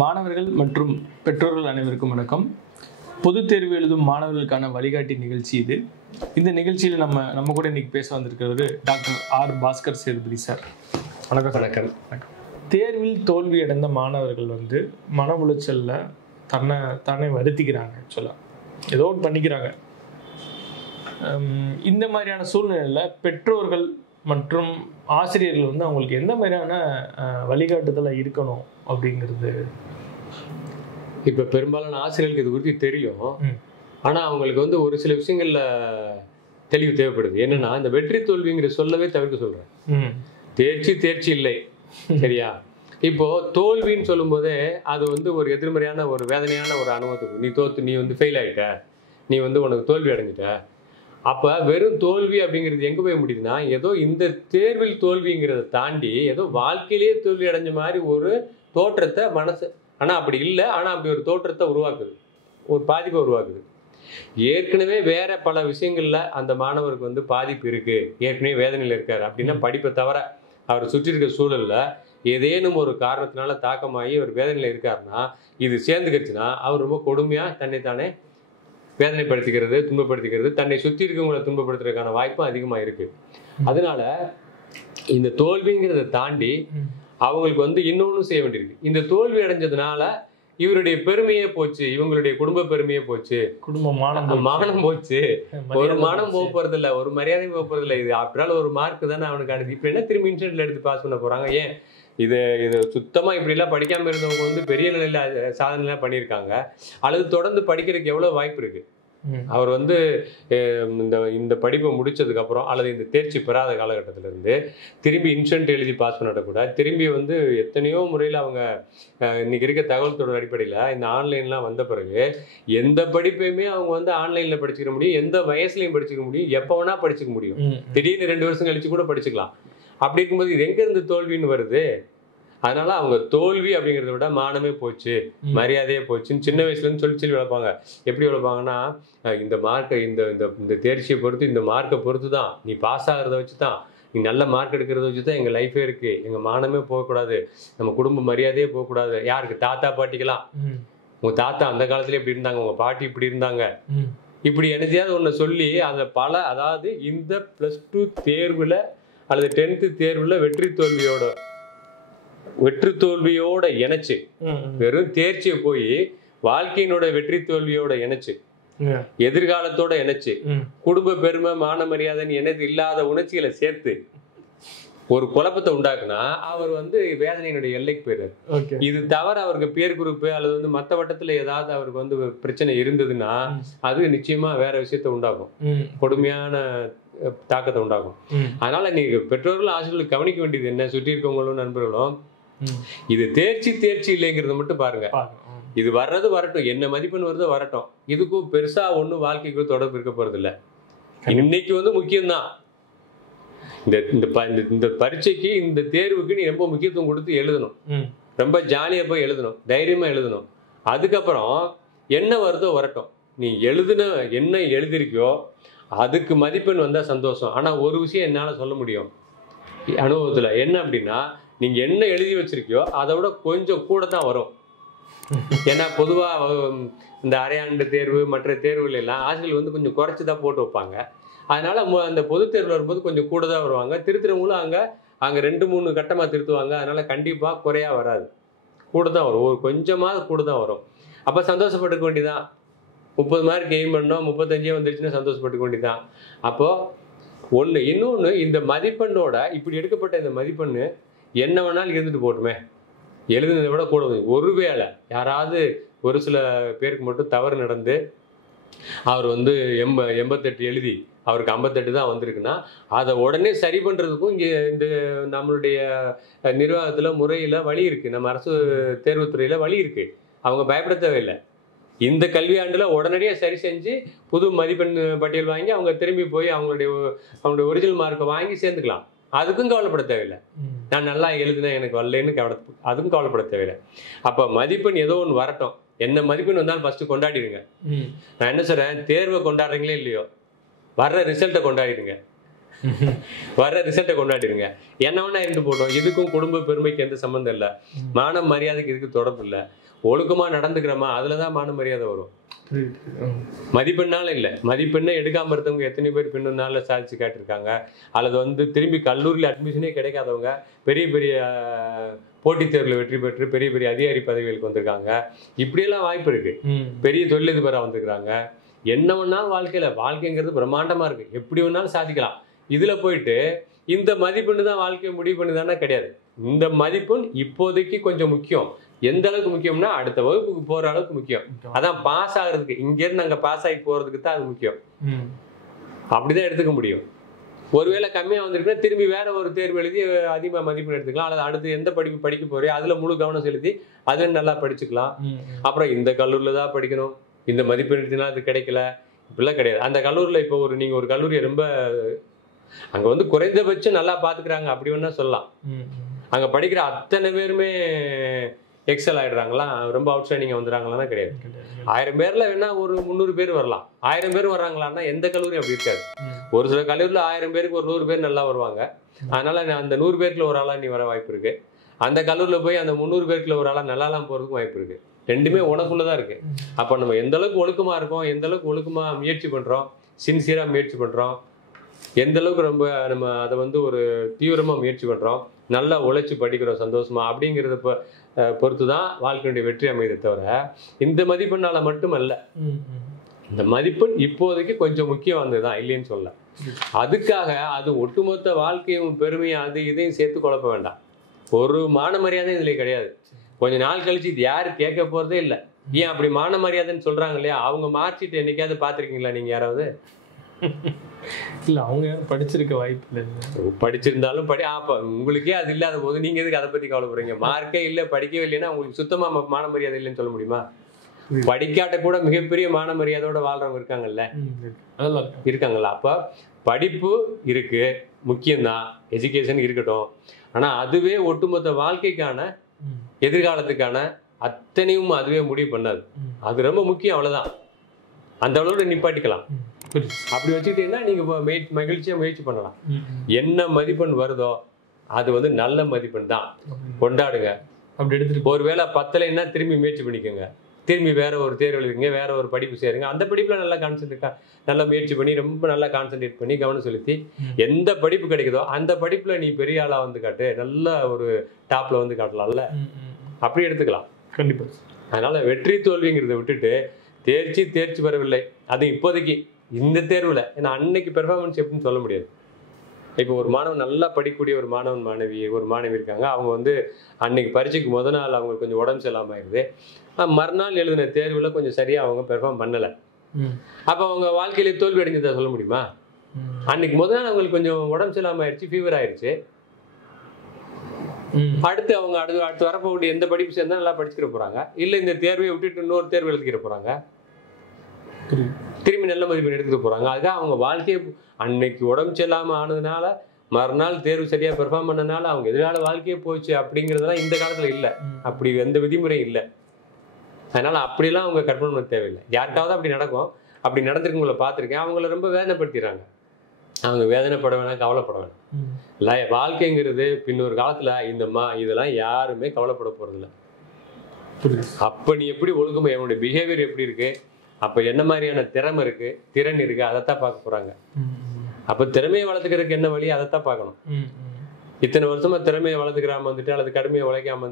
மாணவர்கள் மற்றும் பெற்றோர்கள் அனைவருக்கும் வணக்கம். பொதுத் தேர்வு எழுதும் மாணவர்களுக்கான வழிகாட்டி நிகழ்ச்சி இது. இந்த நிகழ்ச்சியில் நம்ம கூட இன்னைக்கு பேச வந்திருக்கிறவர் doctor R Bhaskar Sethupathi sir. வணக்கம். வணக்கம். தேர்வில் தோல்வி அடைந்த மாணவர்கள் மன உளைச்சலில் தானே வருத்திக்கிறாங்க. ஆக்சுவலாக ஏதோ ஒன்று பண்ணிக்கிறாங்க. இந்த மாதிரியான சூழ்நிலையில் பெற்றோர்கள் மற்றும் ஆசிரியர்கள் அவங்களுக்கு எந்த மாதிரியான வழிகாட்டுதலாக இருக்கணும் அப்படிங்கிறது? இப்போ பெரும்பாலான ஆசிரியர்களுக்கு இது குறித்து தெரியும். ஆனால் அவங்களுக்கு ஒரு சில விஷயங்கள்ல தெளிவு தேவைப்படுது. என்னன்னா, இந்த வெற்றி தோல்விங்கிற சொல்லவே தவிர்க்க சொல்றேன். தேர்ச்சி இல்லை, சரியா? இப்போ தோல்வின்னு சொல்லும் போதே அது ஒரு எதிர்மறையான ஒரு வேதனையான ஒரு அனுபவத்துக்கு நீ ஃபெயில் ஆயிட்ட, நீ உனக்கு தோல்வி அடைஞ்சிட்ட. அப்ப வெறும் தோல்வி அப்படிங்கிறது எங்க போய் முடியுதுன்னா, ஏதோ இந்த தேர்வில் தோல்விங்கிறத தாண்டி ஏதோ வாழ்க்கையிலேயே தோல்வி அடைஞ்ச மாதிரி ஒரு தோற்றத்தை மனசு, ஆனா அப்படி இல்லை, ஆனா அப்படி ஒரு தோற்றத்தை உருவாக்குது, ஒரு பாதிப்பை உருவாக்குது. ஏற்கனவே வேற பல விஷயங்கள்ல அந்த மாணவருக்கு பாதிப்பு இருக்கு, ஏற்கனவே வேதனையில் இருக்காரு அப்படின்னா, படிப்பை தவிர அவர் சுற்றி இருக்க சூழல்ல ஏதேனும் ஒரு காரணத்தினால தாக்கமாகி ஒரு வேதனையில் இருக்காருன்னா, இது சேர்ந்துக்கிடுச்சுன்னா அவர் ரொம்ப கொடுமையா தன்னைத்தானே வேதனைப்படுத்திக்கிறது, துன்பப்படுத்திக்கிறது, தன்னை சுற்றி இருக்கவங்களை துன்பப்படுத்துறதுக்கான வாய்ப்பும் அதிகமா இருக்கு. அதனால இந்த தோல்விங்கிறத தாண்டி அவங்களுக்கு இன்னொன்னு செய்ய வேண்டியிருக்கு. இந்த தோல்வி அடைஞ்சதுனால இவருடைய பெருமையே போச்சு, இவங்களுடைய குடும்ப பெருமையே போச்சு, மானம் போச்சு, ஒரு மானம் போறது இல்ல, ஒரு மரியாதை போறது இல்ல. இது அப்படினால ஒரு மார்க் தானே அவனுக்கு அடுத்து. இப்ப என்ன திரும்பி இன்ஸ்டன்ட்ல எடுத்து பாஸ் பண்ண போறாங்க? ஏன் இது சுத்தமா இப்படி எல்லாம் படிக்காம இருந்தவங்க பெரிய நிலையில சாதனை எல்லாம் பண்ணியிருக்காங்க, அல்லது தொடர்ந்து படிக்கிறதுக்கு எவ்வளவு வாய்ப்பு இருக்கு. அவர் இந்த படிப்பை முடிச்சதுக்கு அப்புறம் அல்லது இந்த தேர்ச்சி பெறாத காலகட்டத்தில இருந்து திரும்பி இன்ஸ்டன்ட் எழுதி பாஸ் பண்ண கூட திரும்பி எத்தனையோ முறையில் அவங்க இன்னைக்கு இருக்க தகவல் தொடர் அடிப்படையில் இந்த ஆன்லைன்லாம் வந்த பிறகு எந்த படிப்பையுமே அவங்க ஆன்லைன்ல படிச்சுக்க முடியும், எந்த வயசுலையும் படிச்சுக்க முடியும், எப்போ வேணா படிச்சுக்க முடியும். திடீர்னு 2 வருஷம் கழிச்சு கூட படிச்சுக்கலாம். அப்படி இருக்கும்போது இது எங்க இருந்து தோல்வின்னு வருது? அதனால அவங்க தோல்வி அப்படிங்கிறத விட மானமே போச்சு, மரியாதையே போச்சுன்னு சின்ன வயசுல இருந்து சொல்லி வளர்ப்பாங்க. எப்படி வளர்ப்பாங்கன்னா, இந்த மார்க்கை இந்த தேர்ச்சியை பொறுத்து, இந்த மார்க்கை பொறுத்து தான், நீ பாஸ் ஆகிறத வச்சு தான், நீ நல்ல மார்க் எடுக்கிறத வச்சு தான் எங்க லைஃபே இருக்கு, எங்க மானமே போகக்கூடாது, நம்ம குடும்ப மரியாதையே போகக்கூடாது. யாருக்கு? தாத்தா பாட்டிக்கலாம். உங்க தாத்தா அந்த காலத்துல இப்படி இருந்தாங்க, உங்க பாட்டி இப்படி இருந்தாங்க, இப்படி எனத்தையாவது ஒண்ணு சொல்லி அந்த அதாவது இந்த +2 தேர்வுல அல்லது 10th தேர்வுல வெற்றி தோல்வியோட இணைச்சு, வெறும் தேர்ச்சியை போய் வாழ்க்கையினோட வெற்றி தோல்வியோட இணைச்சு, எதிர்காலத்தோட இணைச்சு, குடும்ப பெருமை மான மரியாதைன்னு இணைத்து இல்லாத உணர்ச்சிகளை சேர்த்து ஒரு குழப்பத்தை உண்டாக்குனா அவர் வேதனையினுடைய எல்லைக்கு போயிடுறாரு. இது தவிர அவருக்கு பேர் குறிப்பு அல்லது மற்ற வட்டத்துல ஏதாவது அவருக்கு பிரச்சனை இருந்ததுன்னா அது நிச்சயமா வேற விஷயத்த உண்டாகும், கொடுமையான தாக்கத்தை உண்டாகும். அதனால நீங்க பெற்றோர்கள் ஆசிரியர்கள் கவனிக்க வேண்டியது என்ன, சுற்றி இருக்கவங்களும் நண்பர்களும், இது தேர்ச்சி இல்லைங்கிறத மட்டும் பாருங்க. இது வர்றது வரட்டும், என்ன மதிப்பெண் வருதோ வரட்டும், இதுக்கும் பெருசா ஒண்ணும் வாழ்க்கைக்கு தொடர்பு இருக்க போறது இல்ல. இன்னைக்கு முக்கியம்தான். இந்த பரீட்சைக்கு, இந்த தேர்வுக்கு நீ ரொம்ப முக்கியத்துவம் கொடுத்து எழுதணும், ரொம்ப ஜாலியா போய் எழுதணும், தைரியமா எழுதணும். அதுக்கப்புறம் என்ன வருதோ வரட்டும், நீ என்ன எழுதிருக்கியோ அதுக்கு மதிப்பெண் வந்தா சந்தோஷம். ஆனா ஒரு விஷயம் என்னால சொல்ல முடியும் அனுபவத்துல, என்ன அப்படின்னா, நீங்க என்ன எழுதி வச்சிருக்கியோ அதை விட கொஞ்சம் கூட தான் வரும். ஏன்னா பொதுவா இந்த அரையாண்டு தேர்வு மற்ற தேர்வுகள் எல்லாம் ஆசிரியர்கள் கொஞ்சம் குறைச்சுதான் போட்டு வைப்பாங்க. அதனால அந்த பொது தேர்வுல வரும்போது கொஞ்சம் கூட தான் வருவாங்க. திருத்துறவங்களும் அங்க 2-3 கட்டமா திருத்துவாங்க. அதனால கண்டிப்பா குறையா வராது, கூட தான் வரும், ஒரு கொஞ்சமாவது கூட தான் வரும். அப்ப சந்தோஷப்பட்டுக்க வேண்டியதான். 30 மார்க் எய்ம் பண்ணோம், 35 வந்துருச்சுன்னா சந்தோஷப்பட்டுக்க வேண்டியதான். அப்போ இன்னொன்னு, இந்த மதிப்பெண்ணோட இப்படி எடுக்கப்பட்ட இந்த மதிப்பெண்ணு என்ன வேணாலும் இருந்துட்டு போட்டுமே, எழுதுனதை விட கூட. ஒருவேளை யாராவது ஒரு சில பேருக்கு மட்டும் தவறு நடந்து அவர் 88 எழுதி அவருக்கு 58 தான் வந்திருக்குன்னா, அதை உடனே சரி பண்றதுக்கும் இங்க இந்த நம்மளுடைய நிர்வாகத்துல முறையில வழி இருக்கு, நம்ம அரசு தேர்வுத்துறையில வழி இருக்கு. அவங்க பயப்பட தேவையில்லை. இந்த கல்வியாண்டுல உடனடியாக சரி செஞ்சு புது மதிப்பெண் பட்டியல் வாங்கி அவங்க திரும்பி போய் அவங்களுடைய ஒரிஜினல் மார்க்கை வாங்கி சேர்ந்துக்கலாம். அதுக்கும் கவலைப்பட தேவையில்லை. நான் நல்லா எழுதுனேன் எனக்கு வரலன்னு அதுக்கும் கவலைப்பட தேவையில்லை. அப்ப மதிப்பெண் ஏதோ ஒன்று வரட்டும், என்ன மதிப்பெண் வந்தாலும் ஃபர்ஸ்ட் கொண்டாடிடுங்க. நான் என்ன சொல்றேன், தேர்வை கொண்டாடுறீங்களே இல்லையோ, வர்ற ரிசல்ட்டை கொண்டாடிடுங்க. வர்ற ரிசல்ட்டை கொண்டாடிடுங்க. என்ன வேணா இருந்து போட்டோம், இதுக்கும் குடும்ப பெருமைக்கு எந்த சம்பந்தம் இல்லை, மான மரியாதைக்கு இதுக்கு தொடர்பு இல்லை. ஒழுக்கமா நடந்துக்கிறோமா, அதுலதான் மான மரியாதை வரும். மதிப்பெண்ணால இல்லை, மதிப்பெண்ணை எடுக்காம இருந்தவங்க எத்தனை பேர் பின்னால சாதிச்சு காட்டிருக்காங்க. அல்லது திரும்பி கல்லூரியில் அட்மிஷனே கிடைக்காதவங்க பெரிய பெரிய போட்டித் தேர்வில் வெற்றி பெற்று பெரிய பெரிய அதிகாரி பதவிகளுக்கு வந்திருக்காங்க. இப்படியெல்லாம் வாய்ப்பு இருக்கு. பெரிய தொழிலதிபராக வந்திருக்கிறாங்க. என்ன வேணாலும் வாழ்க்கைங்கிறது பிரம்மாண்டமா இருக்கு, எப்படி வேணாலும் சாதிக்கலாம். இதுல போயிட்டு இந்த மதிப்பெண்ணு தான் வாழ்க்கையை முடிவு பண்ணுதானே கிடையாது. இந்த மதிப்பெண் இப்போதைக்கு கொஞ்சம் முக்கியம். எந்த அளவுக்கு முக்கியம்னா அடுத்த வகுப்புக்கு போற அளவுக்கு முக்கியம். அதான் பாஸ் ஆகுறதுக்கு, இங்க இருந்து அங்க பாஸ் ஆகி போறதுக்கு தான் அது முக்கியம். அப்படிதான் எடுத்துக்க முடியும். ஒருவேளை கம்மியா வந்திருக்குன்னா திரும்பி வேற ஒரு தேர்வு எழுதி அதிகமா மதிப்பெண் எடுத்துக்கலாம். அல்லது அடுத்து எந்த படிப்பு படிக்க போறியோ அதுல முழு கவனம் செலுத்தி அதுல நல்லா படிச்சுக்கலாம். அப்புறம் இந்த கல்லூரில தான் படிக்கணும், இந்த மதிப்பெண் எடுத்தினா அது கிடைக்கல, இப்படிலாம் கிடையாது. அந்த கல்லூரில இப்போ நீங்க ஒரு கல்லூரியை ரொம்ப அங்க குறைந்தபட்சம் நல்லா பாத்துக்கிறாங்க அப்படி வேணா சொல்லலாம். அங்க படிக்கிற அத்தனை பேருமே எக்ஸல் ஆயிடுறாங்களா, ரொம்ப அவுட்ஸ்டாண்டிங்கா வந்துடுறாங்களான்னா கிடையாது. 1000 பேர்ல வேணா ஒரு 300 பேர் வரலாம். 1000 பேர் வர்றாங்களான்னா எந்த கல்லூரி அப்படி இருக்காது. ஒரு சில கல்லூரியில் 1000 பேருக்கு ஒரு 100 பேர் நல்லா வருவாங்க. அதனால அந்த 100 பேருக்குள்ள ஒரு ஆளா நீ வர வாய்ப்பு இருக்கு. அந்த கல்லூரியில போய் அந்த 300 பேருக்குள்ள ஒரு ஆளா நல்லாலாம் போறதுக்கும் வாய்ப்பு இருக்கு. ரெண்டுமே உனக்குள்ளதான் இருக்கு. அப்ப நம்ம எந்த அளவுக்கு ஒழுக்கமா இருக்கோம், எந்த அளவுக்கு ஒழுக்கமா முயற்சி பண்றோம், சின்சியரா முயற்சி பண்றோம், எந்த அளவுக்கு ரொம்ப நம்ம அதை ஒரு தீவிரமா முயற்சி பண்றோம், நல்லா உழைச்சி படிக்கிறோம் சந்தோஷமா அப்படிங்கிறத பொறுத்துதான் வாழ்க்கையுடைய வெற்றி அமைதே தவிர இந்த மதிப்பெண்ணால மட்டுமல்ல. இந்த மதிப்பெண் இப்போதைக்கு கொஞ்சம் முக்கியம் வந்ததுதான், இல்லைன்னு சொல்ல. அதுக்காக அது ஒட்டுமொத்த வாழ்க்கையும் பெருமையும் அது இதையும் சேர்த்து குழப்ப வேண்டாம். ஒரு மான மரியாதை இதுல கிடையாது. கொஞ்ச நாள் கழிச்சு இது யாரு கேட்க போறதே இல்லை. ஏன் அப்படி மான மரியாதைன்னு சொல்றாங்க இல்லையா, அவங்க மார்க்ஷீட் என்னைக்காவது பாத்திருக்கீங்களா நீங்க யாராவது? இல்ல, அவங்க படிச்சிருக்க வாய்ப்பு இல்லை. படிச்சிருந்தாலும் அப்ப உங்களுக்கே அது இல்லாத போது நீங்க எதுக்கு அதை பத்தி கவலைப்படுறீங்க? மார்க்கே இல்ல, படிக்கவே இல்லைன்னா உங்களுக்கு சுத்தமா மான மரியாதை இல்லைன்னு சொல்ல முடியுமா? படிக்காட்ட கூட மிகப்பெரிய மான மரியாதையோட வாழ்றவங்க இருக்காங்கல்ல, இருக்காங்கல்ல. அப்ப படிப்பு இருக்கு, முக்கியம்தான், எஜுகேஷன் இருக்கட்டும். ஆனா அதுவே ஒட்டுமொத்த வாழ்க்கைக்கான எதிர்காலத்துக்கான அத்தனையும் அதுவே முடிவு பண்ணாது. அது ரொம்ப முக்கியம், அவ்வளவுதான். அந்த அளவுல நிப்பாட்டிக்கலாம். அப்படி வச்சுக்கிட்டீங்கன்னா நீங்க மகிழ்ச்சியா முயற்சி பண்ணலாம். என்ன மதிப்பெண் வருதோ அது நல்ல மதிப்பெண் தான், கொண்டாடுங்க. அப்படி எடுத்துட்டு ஒருவேளை பத்தலைன்னா திரும்பி முயற்சி பண்ணிக்கோங்க. திரும்பி வேற ஒரு தேர்வு எழுதுங்க, வேற ஒரு படிப்பு சேருங்க. அந்த படிப்புல நல்லா நல்லா முயற்சி பண்ணி ரொம்ப நல்லா கான்சென்ட்ரேட் பண்ணி கவனம் செலுத்தி எந்த படிப்பு கிடைக்குதோ அந்த படிப்புல நீ பெரிய ஆளா காட்டு, நல்ல ஒரு டாப்ல காட்டலாம்ல, அப்படி எடுத்துக்கலாம். கண்டிப்பா. அதனால வெற்றி தோல்விங்கிறத விட்டுட்டு தேர்ச்சி பெறவில்லை அது இப்போதைக்கு இந்த தேர்வுல, ஏன்னா அன்னைக்கு பெர்ஃபார்மன்ஸ் எப்படின்னு சொல்ல முடியாது. இப்போ ஒரு மாணவன் நல்லா படிக்கக்கூடிய ஒரு மாணவி இருக்காங்க. அவங்க அன்னைக்கு பரீட்சைக்கு முதல் நாள் அவங்க கொஞ்சம் உடம்பு சரியில்லாம ஆயிடுது. மறுநாள் எழுதின தேர்வுல கொஞ்சம் சரியா அவங்க பெர்ஃபார்ம் பண்ணல. அப்ப அவங்க வாழ்க்கையில தோல்வி அடைஞ்சதா சொல்ல முடியுமா? அன்னைக்கு முதல் நாள் அவங்களுக்கு கொஞ்சம் உடம்பு சரியில்லாம ஆயிடுச்சு, ஃபீவர் ஆயிடுச்சு. அடுத்து அவங்க அடுத்து வரப்போக்கூடிய எந்த படிப்பு சேர்ந்தா நல்லா படிச்சுக்கிற போறாங்க, இல்ல இந்த தேர்வை விட்டுட்டு இன்னொரு தேர்வு எழுதிக்கிற போறாங்க, திரும்பி நல்ல மதிப்பெண் எடுத்துட்டு போறாங்க. அதுக்காக அவங்க வாழ்க்கையை அன்னைக்கு உடம்பு சரியில்லாம ஆனதுனால மறுநாள் தேர்வு சரியா பெர்ஃபார்ம் பண்ணனால அவங்க எதிரால வாழ்க்கையே போச்சு அப்படிங்கிறதுலாம் இந்த காலத்துல இல்ல. அப்படி எந்த விதிமுறையும் இல்லை. அதனால அப்படிலாம் அவங்க கற்பனை பண்ண தேவையில்லை. யாருக்காவது அப்படி நடக்கும், அப்படி நடந்திருக்கவங்களை பார்த்துருக்கேன். அவங்கள ரொம்ப வேதனைப்படுத்திடுறாங்க. அவங்க வேதனைப்பட வேணாம், கவலைப்பட வேணாம். இல்லை, வாழ்க்கைங்கிறது பின்னொரு காலத்துல இதெல்லாம் யாருமே கவலைப்பட போறது இல்லை. அப்ப நீ எப்படி ஒழுக்கமா, என்னுடைய பிஹேவியர் எப்படி இருக்கு, அப்ப என்ன மாதிரியான திறன் இருக்கு அதைத்தான் பார்க்க போறாங்க. அப்ப திறமையை வளர்த்துக்கிறதுக்கு என்ன வழி, அதைத்தான் பார்க்கணும். இத்தனை வருஷமா திறமையை வளர்த்துக்கிறாம அல்லது கடுமையை உழைக்காம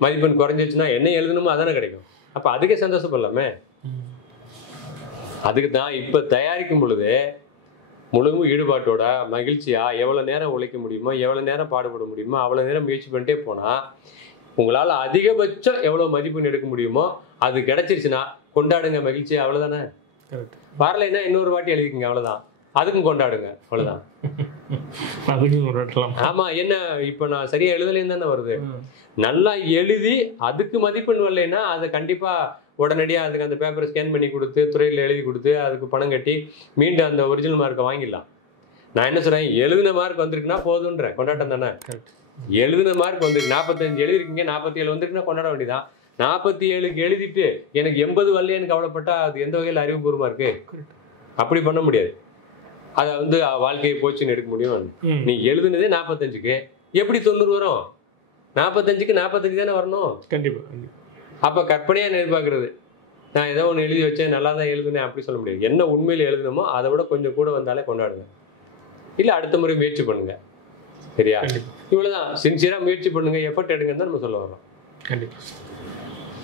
மதிப்பெண் குறைஞ்சிச்சுன்னா என்ன எழுதணுமோ அதானே கிடைக்கும். அப்ப அதுக்கே சந்தோஷப்படலாமே. அதுக்கு தான் இப்ப தயாரிக்கும் பொழுது முழு ஈடுபாட்டோட மகிழ்ச்சியா எவ்வளவு நேரம் உழைக்க முடியுமோ, எவ்வளவு நேரம் பாடுபட முடியுமோ அவ்வளவு நேரம் முயற்சி பண்ணிட்டே போனா உங்களால அதிகபட்சம் எவ்வளவு மதிப்பெண் எடுக்க முடியுமோ அது கிடைச்சிருச்சுன்னா கொண்டாடுங்க, மகிழ்ச்சி, அவ்வளவுதானே. வரலைன்னா இன்னொரு வாட்டி எழுதிக்கங்க, அவ்வளவுதான். அதுக்கும் கொண்டாடுங்க, அவ்வளவுதான். ஆமா, என்ன இப்ப நான் சரியா எழுதலைன்னு தானே வருது. நல்லா எழுதி அதுக்கு மதிப்பெண் வரலைன்னா அதை கண்டிப்பா உடனடியாக அதுக்கு அந்த பேப்பரை ஸ்கேன் பண்ணி கொடுத்து துறையில் எழுதி கொடுத்து அதுக்கு பணம் கட்டி மீண்டும் அந்த ஒரிஜினல் மார்க்கை வாங்கிடலாம். நான் என்ன சொல்றேன், எழுதின மார்க் வந்திருக்குன்னா போதுன்றேன், கொண்டாட்டம் தானே. எழுதின மார்க் வந்துருக்கு, 45 எழுதிருக்கீங்க, 47 வந்திருக்குன்னா கொண்டாட வேண்டியதான். 47க்கு எழுதிட்டு எனக்கு 80 வரலையேன்னு கவலைப்பட்டா அது எந்த வகையில் அறிவுபூர்வமா இருக்கு? அப்படி பண்ண முடியாது. அதை வாழ்க்கையை போச்சுன்னு எடுக்க முடியும். நீ எழுதுனதே 45க்கு எப்படி 90 வரும்? 45க்கு 45 தானே வரணும். கண்டிப்பா. அப்போ கற்பனையாக எதிர்பார்க்கறது, நான் ஏதோ ஒன்று எழுதி வச்சேன் நல்லா தான் எழுதுனேன் அப்படி சொல்ல முடியாது. என்ன உண்மையில் எழுதணுமோ அதை விட கொஞ்சம் கூட வந்தாலே கொண்டாடுங்க, இல்லை அடுத்த முறை முயற்சி பண்ணுங்க. சரியா? இவ்வளோதான். சின்சியராக முயற்சி பண்ணுங்க, எஃபர்ட் எடுங்கன்னு தான் நம்ம சொல்ல வரோம். கண்டிப்பாக.